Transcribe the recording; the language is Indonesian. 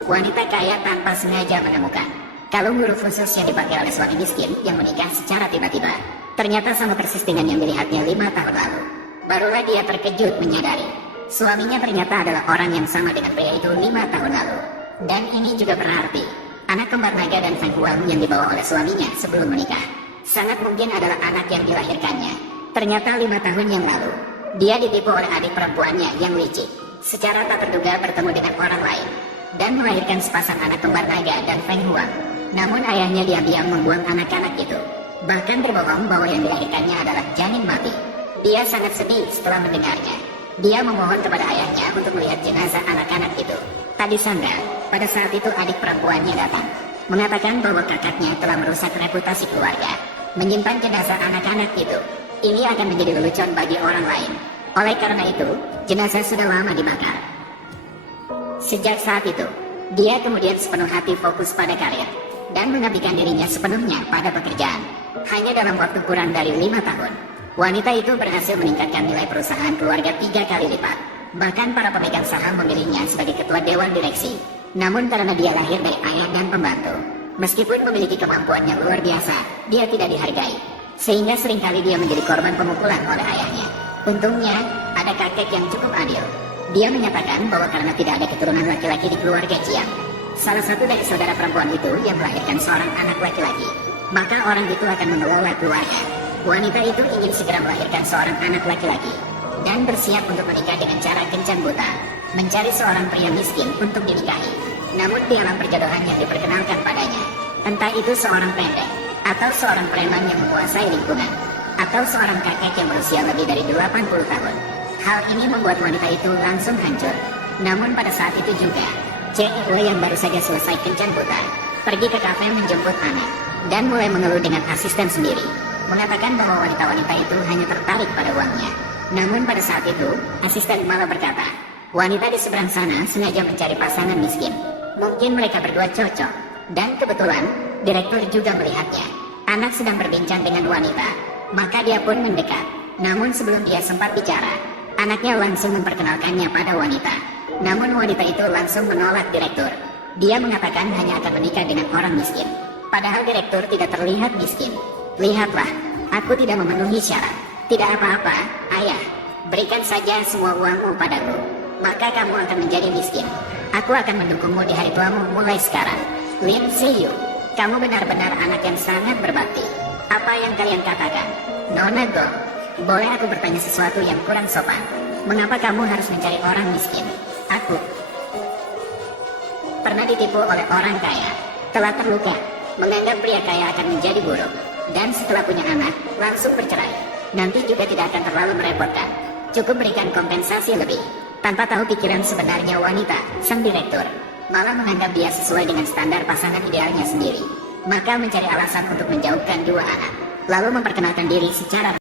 Wanita kaya tanpa sengaja menemukan kalung huruf khusus yang dipakai oleh suami miskin yang menikah secara tiba-tiba. Ternyata sama persis dengan yang dilihatnya 5 tahun lalu. Barulah dia terkejut menyadari suaminya ternyata adalah orang yang sama dengan pria itu 5 tahun lalu. Dan ini juga berarti anak kembar naga dan Feng Huang yang dibawa oleh suaminya sebelum menikah sangat mungkin adalah anak yang dilahirkannya. Ternyata 5 tahun yang lalu dia ditipu oleh adik perempuannya yang licik, secara tak terduga bertemu dengan orang lain dan melahirkan sepasang anak kembar naga dan Feng Huang. Namun ayahnya diam-diam membuang anak-anak itu, bahkan berbohong bahwa yang dilahirkannya adalah janin mati. Dia sangat sedih setelah mendengarnya. Dia memohon kepada ayahnya untuk melihat jenazah anak-anak itu. Tak disangka, pada saat itu adik perempuannya datang, mengatakan bahwa kakaknya telah merusak reputasi keluarga, menyimpan jenazah anak-anak itu. Ini akan menjadi lelucon bagi orang lain. Oleh karena itu, jenazah sudah lama dibakar. Sejak saat itu, dia kemudian sepenuh hati fokus pada karir dan mengabdikan dirinya sepenuhnya pada pekerjaan. Hanya dalam waktu kurang dari 5 tahun, wanita itu berhasil meningkatkan nilai perusahaan keluarga 3 kali lipat. Bahkan para pemegang saham memilihnya sebagai ketua dewan direksi. Namun karena dia lahir dari ayah dan pembantu, meskipun memiliki kemampuan yang luar biasa, dia tidak dihargai. Sehingga seringkali dia menjadi korban pemukulan oleh ayahnya. Untungnya, ada kakek yang cukup adil. Dia menyatakan bahwa karena tidak ada keturunan laki-laki di keluarga Jiang, salah satu dari saudara perempuan itu yang melahirkan seorang anak laki-laki, maka orang itu akan mengelola keluarga. Wanita itu ingin segera melahirkan seorang anak laki-laki dan bersiap untuk menikah dengan cara kencan buta, mencari seorang pria miskin untuk dinikahi. Namun di alam perjodohan yang diperkenalkan padanya, entah itu seorang pendek, atau seorang preman yang menguasai lingkungan, atau seorang kakek yang berusia lebih dari 80 tahun. Hal ini membuat wanita itu langsung hancur. Namun pada saat itu juga, Cewek yang baru saja selesai kencan buta pergi ke kafe menjemput anak dan mulai mengeluh dengan asisten sendiri, mengatakan bahwa wanita-wanita itu hanya tertarik pada uangnya. Namun pada saat itu, asisten malah berkata, wanita di seberang sana sengaja mencari pasangan miskin. Mungkin mereka berdua cocok. Dan kebetulan, direktur juga melihatnya. Anak sedang berbincang dengan wanita, maka dia pun mendekat. Namun sebelum dia sempat bicara, anaknya langsung memperkenalkannya pada wanita. Namun wanita itu langsung menolak direktur. Dia mengatakan hanya akan menikah dengan orang miskin. Padahal direktur tidak terlihat miskin. Lihatlah, aku tidak memenuhi syarat. Tidak apa-apa, ayah. Berikan saja semua uangmu padaku, maka kamu akan menjadi miskin. Aku akan mendukungmu di hari tuamu mulai sekarang. Lin Siyu, kamu benar-benar anak yang sangat berbakti. Apa yang kalian katakan? Nona Go, boleh aku bertanya sesuatu yang kurang sopan? Mengapa kamu harus mencari orang miskin? Aku pernah ditipu oleh orang kaya, telah terluka, menganggap pria kaya akan menjadi buruk, dan setelah punya anak, langsung bercerai. Nanti juga tidak akan terlalu merepotkan. Cukup berikan kompensasi lebih. Tanpa tahu pikiran sebenarnya wanita, sang direktur malah menganggap dia sesuai dengan standar pasangan idealnya sendiri. Maka mencari alasan untuk menjauhkan dua anak, lalu memperkenalkan diri secara